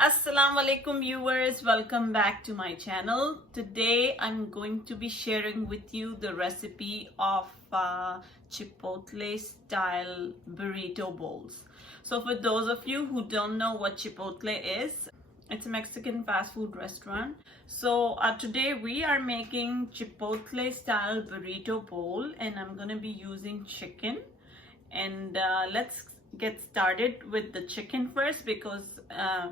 Assalamu alaikum viewers, welcome back to my channel. Today I'm going to be sharing with you the recipe of Chipotle style burrito bowls. So for those of you who don't know what Chipotle is, it's a Mexican fast food restaurant. So today we are making Chipotle style burrito bowl and I'm going to be using chicken. And let's get started with the chicken first because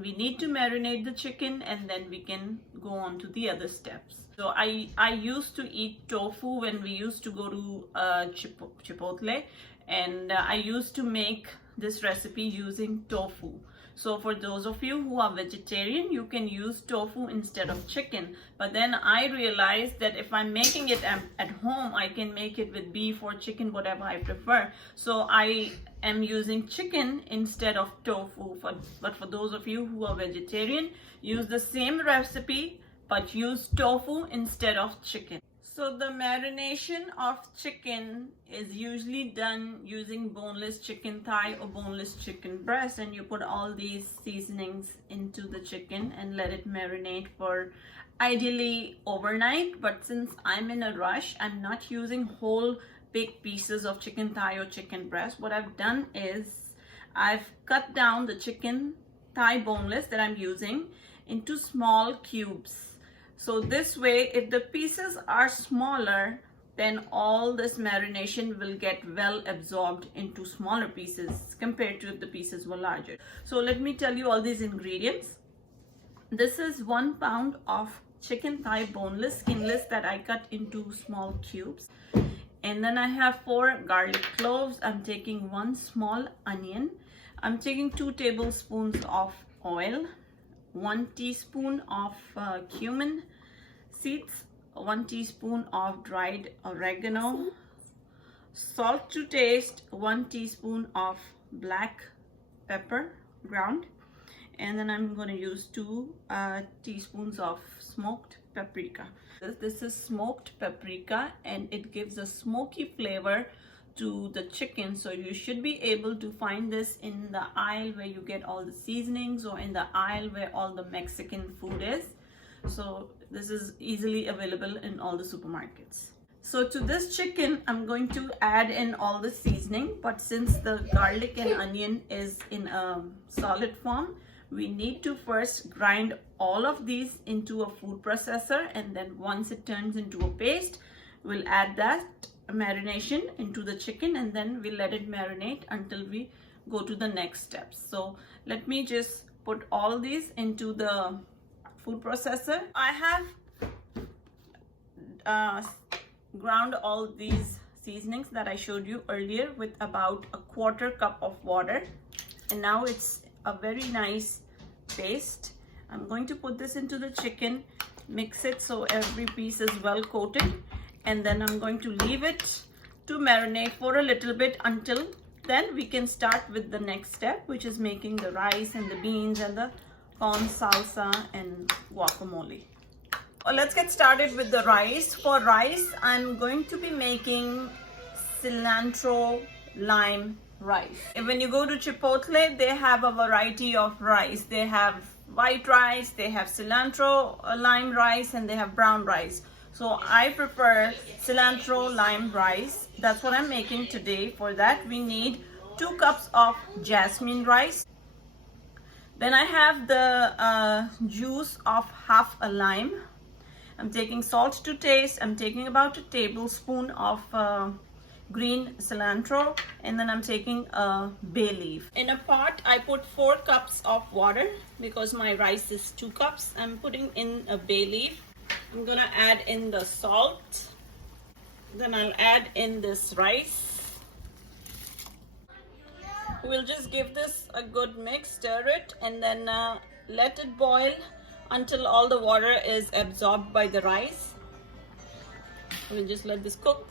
we need to marinate the chicken and then we can go on to the other steps. So I used to eat tofu when we used to go to Chipotle, and I used to make this recipe using tofu. So for those of you who are vegetarian, you can use tofu instead of chicken. But then I realized that if I'm making it at home, I can make it with beef or chicken, whatever I prefer. So I am using chicken instead of tofu. But for those of you who are vegetarian, use the same recipe, but use tofu instead of chicken. So the marination of chicken is usually done using boneless chicken thigh or boneless chicken breast, and you put all these seasonings into the chicken and let it marinate for ideally overnight. But since I'm in a rush, I'm not using whole big pieces of chicken thigh or chicken breast. What I've done is I've cut down the chicken thigh boneless that I'm using into small cubes. So this way, if the pieces are smaller, then all this marination will get well absorbed into smaller pieces compared to if the pieces were larger. So let me tell you all these ingredients. This is 1 pound of chicken thigh boneless, skinless, that I cut into small cubes. And then I have 4 garlic cloves. I'm taking 1 small onion. I'm taking 2 tablespoons of oil, 1 teaspoon of cumin seeds, 1 teaspoon of dried oregano, salt to taste, 1 teaspoon of black pepper ground, and then I'm going to use 2 teaspoons of smoked paprika. This is smoked paprika and it gives a smoky flavor to the chicken, so you should be able to find this in the aisle where you get all the seasonings or in the aisle where all the Mexican food is. So this is easily available in all the supermarkets. So to this chicken, I'm going to add in all the seasoning, but since the garlic and onion is in a solid form, we need to first grind all of these into a food processor, and then once it turns into a paste, we'll add that marination into the chicken and then we'll let it marinate until we go to the next steps. So let me just put all these into the food processor. I have ground all these seasonings that I showed you earlier with about a 1/4 cup of water, and now it's a very nice paste. I'm going to put this into the chicken, mix it so every piece is well coated, and then I'm going to leave it to marinate for a little bit until then we can start with the next step, which is making the rice and the beans and the corn salsa and guacamole. Let's get started with the rice. For rice, I'm going to be making cilantro lime rice. When you go to Chipotle, they have a variety of rice. They have white rice, they have cilantro lime rice, and they have brown rice. So I prefer cilantro lime rice. That's what I'm making today. For that, we need 2 cups of jasmine rice. Then I have the juice of half a lime. I'm taking salt to taste. I'm taking about a tablespoon of green cilantro, and then I'm taking a bay leaf. In a pot, I put 4 cups of water because my rice is 2 cups. I'm putting in a bay leaf. I'm gonna add in the salt. Then I'll add in this rice. We'll just give this a good mix, stir it, and then let it boil until all the water is absorbed by the rice. We'll just let this cook.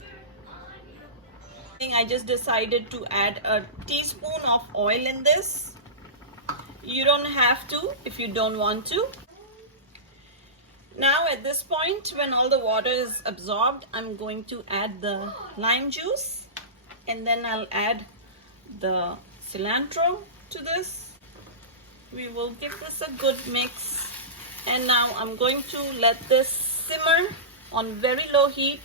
I just decided to add a teaspoon of oil in this. You don't have to if you don't want to. Now at this point, when all the water is absorbed, I'm going to add the lime juice, and then I'll add the cilantro to this. We will give this a good mix. And now I'm going to let this simmer on very low heat.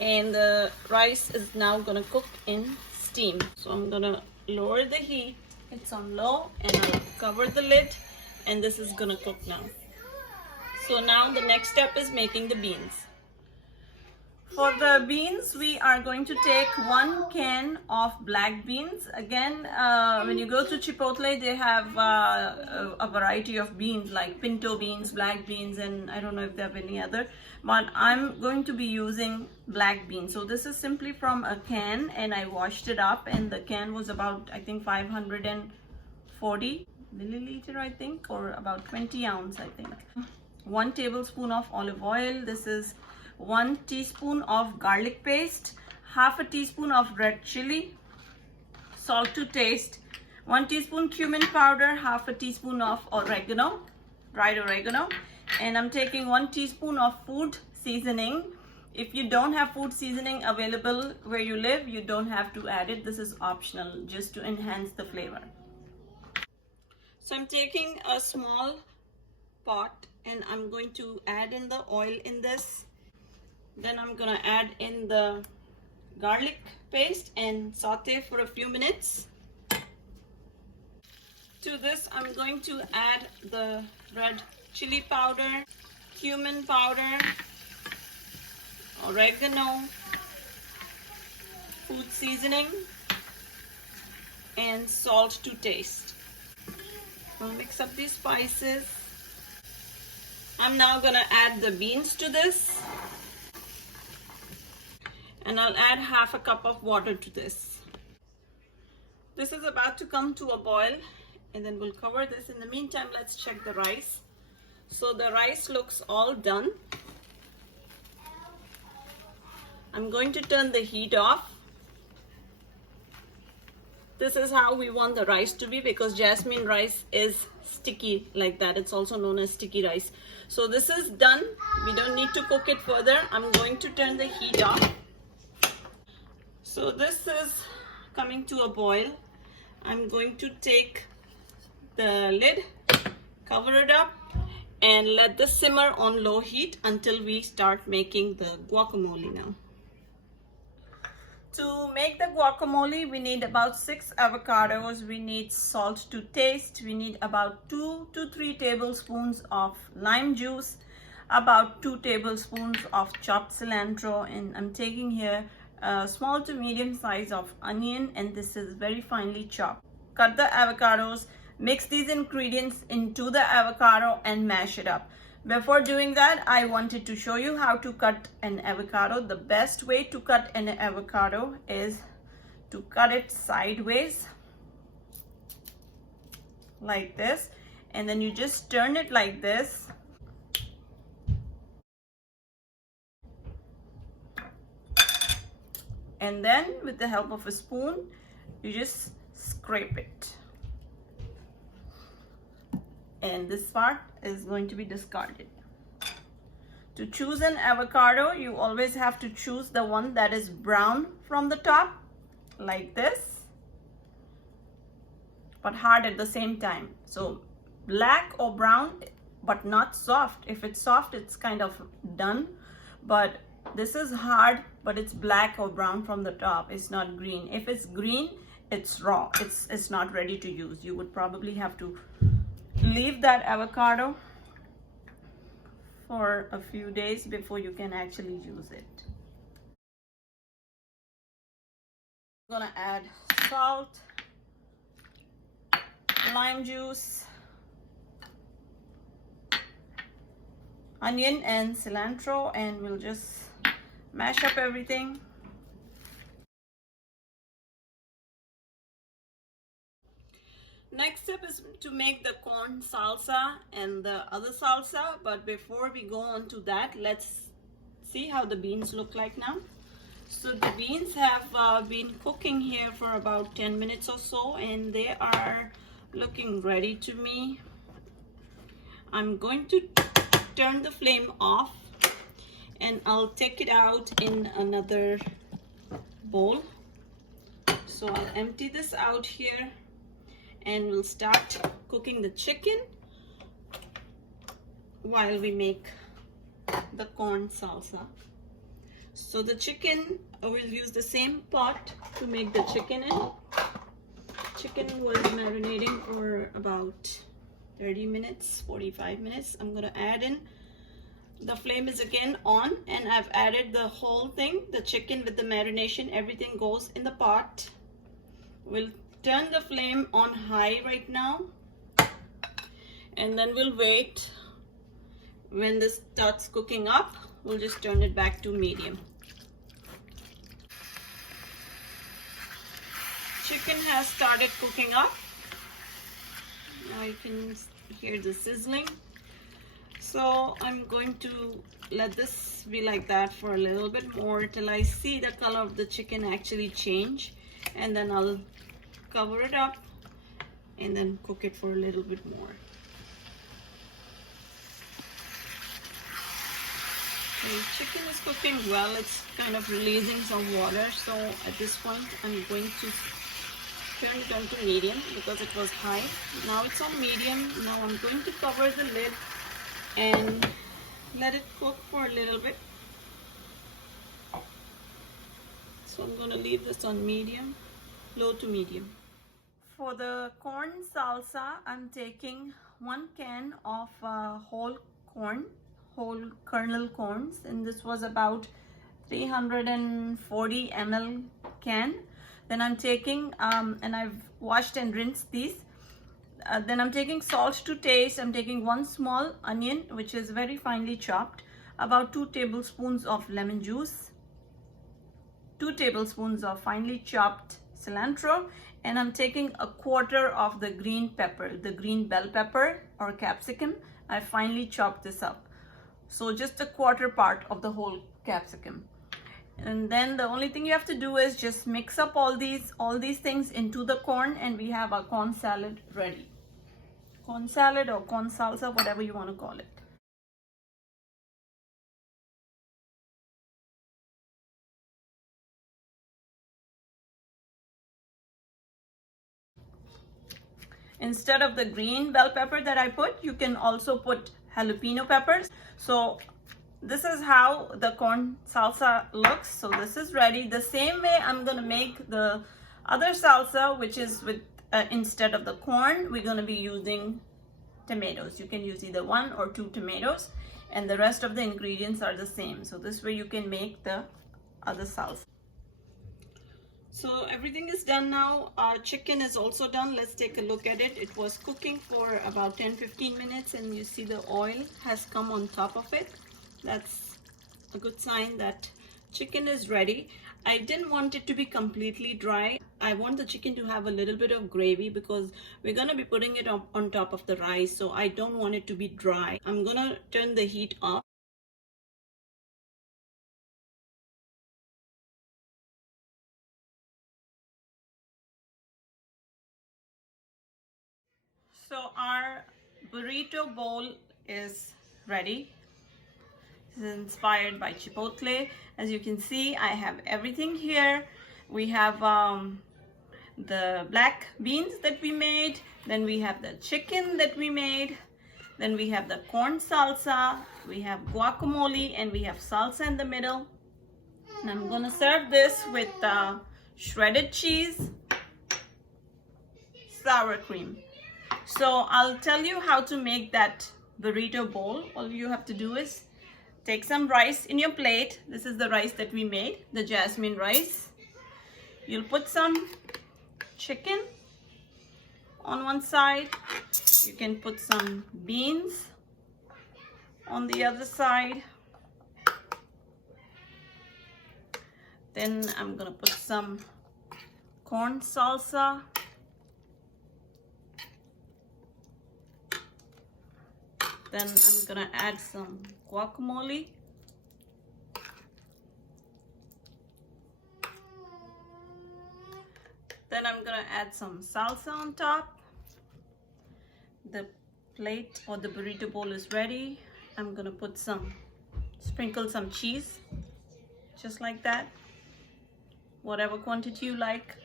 And the rice is now gonna cook in steam. So I'm gonna lower the heat. It's on low and I'll cover the lid and this is gonna cook now. So now the next step is making the beans. For the beans, we are going to take 1 can of black beans. Again, when you go to Chipotle, they have a variety of beans like pinto beans, black beans, and I don't know if they have any other. But I'm going to be using black beans. So this is simply from a can and I washed it up and the can was about, I think, 540 milliliter, I think, or about 20 ounce, I think. 1 tablespoon of olive oil. This is 1 teaspoon of garlic paste, half a teaspoon of red chili, salt to taste, 1 teaspoon cumin powder, half a teaspoon of oregano, dried oregano, and I'm taking 1 teaspoon of food seasoning. If you don't have food seasoning available where you live, you don't have to add it. This is optional, just to enhance the flavor. So I'm taking a small pot and I'm going to add in the oil in this. Then I'm gonna add in the garlic paste and saute for a few minutes. To this, I'm going to add the red chili powder, cumin powder, oregano, food seasoning, and salt to taste. We'll mix up these spices. I'm now gonna add the beans to this. And I'll add half a cup of water to this. This is about to come to a boil and then we'll cover this. In the meantime, let's check the rice. So the rice looks all done. I'm going to turn the heat off. This is how we want the rice to be because jasmine rice is sticky like that. It's also known as sticky rice. So this is done. We don't need to cook it further. I'm going to turn the heat off. So this is coming to a boil. I'm going to take the lid, cover it up, and let this simmer on low heat until we start making the guacamole now. To make the guacamole, we need about 6 avocados. We need salt to taste. We need about 2 to 3 tablespoons of lime juice, about 2 tablespoons of chopped cilantro, and I'm taking here a small to medium size of onion, and this is very finely chopped. Cut the avocados, mix these ingredients into the avocado and mash it up. Before doing that, I wanted to show you how to cut an avocado. The best way to cut an avocado is to cut it sideways like this, and then you just turn it like this. And then with the help of a spoon, you just scrape it. And this part is going to be discarded. To choose an avocado, you always have to choose the one that is brown from the top, like this, but hard at the same time. So black or brown, but not soft. If it's soft, it's kind of done. But this is hard, but it's black or brown from the top. It's not green. If it's green, it's raw. It's not ready to use. You would probably have to leave that avocado for a few days before you can actually use it. I'm gonna add salt, lime juice, onion and cilantro, and we'll just mash up everything. Next step is to make the corn salsa and the other salsa, but before we go on to that, let's see how the beans look like now. So the beans have been cooking here for about 10 minutes or so, and they are looking ready to me. I'm going to turn the flame off and I'll take it out in another bowl. So I'll empty this out here and we'll start cooking the chicken while we make the corn salsa. So the chicken, we'll use the same pot to make the chicken in. Chicken was marinating for about 30 minutes, 45 minutes. I'm gonna add in, the flame is again on, and I've added the whole thing, the chicken with the marination, everything goes in the pot. We'll turn the flame on high right now, and then we'll wait. When this starts cooking up, we'll just turn it back to medium. Chicken has started cooking up. Now you can hear the sizzling. So I'm going to let this be like that for a little bit more till I see the color of the chicken actually change, and then I'll cover it up and then cook it for a little bit more. The chicken is cooking well. It's kind of releasing some water, so at this point I'm going to turn it on to medium because it was high. Now it's on medium. Now I'm going to cover the lid and let it cook for a little bit. So I'm going to leave this on medium, low to medium. For the corn salsa, I'm taking 1 can of whole kernel corns, and this was about 340 ml can. Then I'm taking, and I've washed and rinsed these. Then I'm taking salt to taste. I'm taking 1 small onion, which is very finely chopped, about 2 tablespoons of lemon juice, 2 tablespoons of finely chopped cilantro, and I'm taking 1/4 of the green pepper, the green bell pepper or capsicum. I finely chopped this up. So just 1/4 part of the whole capsicum. And then the only thing you have to do is just mix up all these things into the corn, and we have our corn salad ready. Corn salad or corn salsa, whatever you want to call it. Instead of the green bell pepper that I put, you can also put jalapeno peppers. So this is how the corn salsa looks. So this is ready. The same way I'm going to make the other salsa, which is with instead of the corn, we're going to be using tomatoes. You can use either 1 or 2 tomatoes, and the rest of the ingredients are the same. So this way you can make the other salsa. So everything is done now. Our chicken is also done. Let's take a look at it. It was cooking for about 10-15 minutes, and you see the oil has come on top of it. That's a good sign that chicken is ready. I didn't want it to be completely dry. I want the chicken to have a little bit of gravy because we're going to be putting it on top of the rice. So I don't want it to be dry. I'm going to turn the heat up. So our burrito bowl is ready. This is inspired by Chipotle. As you can see, I have everything here. We have the black beans that we made. Then we have the chicken that we made. Then we have the corn salsa. We have guacamole, and we have salsa in the middle. And I'm gonna serve this with shredded cheese, sour cream. So I'll tell you how to make that burrito bowl. All you have to do is take some rice in your plate. This is the rice that we made, the jasmine rice. You'll put some chicken on one side. You can put some beans on the other side. Then I'm gonna put some corn salsa. Then I'm gonna add some guacamole. Then I'm gonna add some salsa on top. The plate or the burrito bowl is ready. I'm gonna sprinkle some cheese, just like that, whatever quantity you like.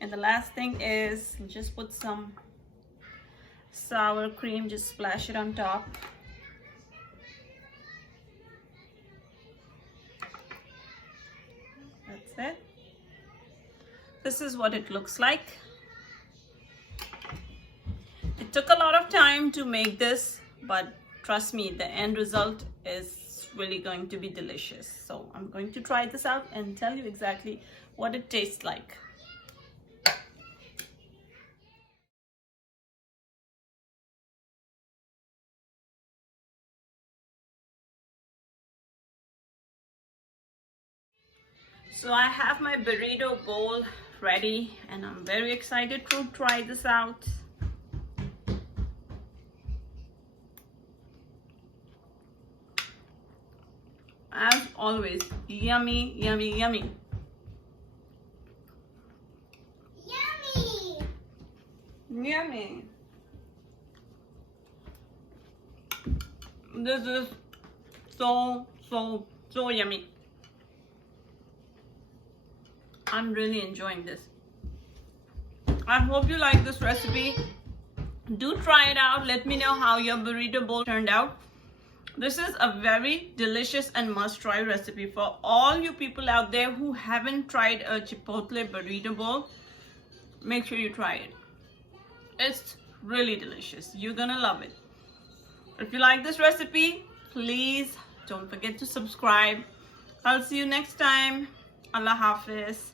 And the last thing is just put some sour cream, just splash it on top. That's it. This is what it looks like. It took a lot of time to make this, but trust me, the end result is really going to be delicious. So I'm going to try this out and tell you exactly what it tastes like. So I have my burrito bowl ready and I'm very excited to try this out. As always, yummy, yummy, yummy. Yummy! Yummy. This is so yummy. I'm really enjoying this. I hope you like this recipe. Do try it out. Let me know how your burrito bowl turned out. This is a very delicious and must-try recipe for all you people out there who haven't tried a Chipotle burrito bowl. Make sure you try it. It's really delicious. You're gonna love it. If you like this recipe, please don't forget to subscribe. I'll see you next time. Allah Hafiz.